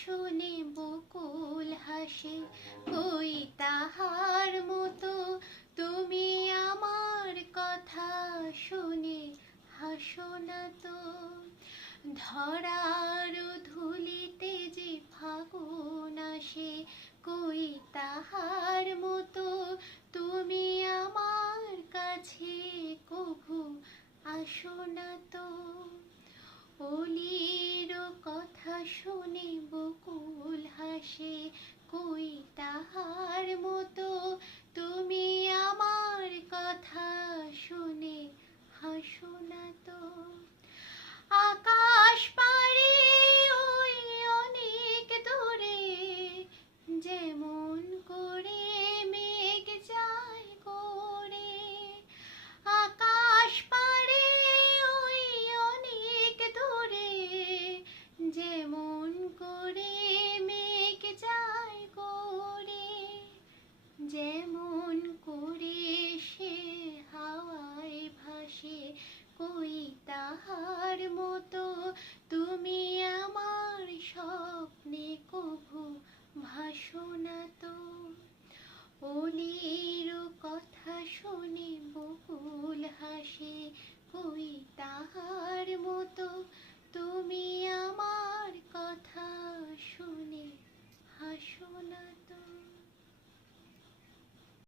শুনে বকুল হাসে, কই তাহার মতো তুমি আমার কথা শুনে হাসো না তো। ধরার ধুলিতে যে ফাগুন আসে, কই তাহার মতো তুমি আমার কাছে কভু আসো না তো। অলির কথা শুনে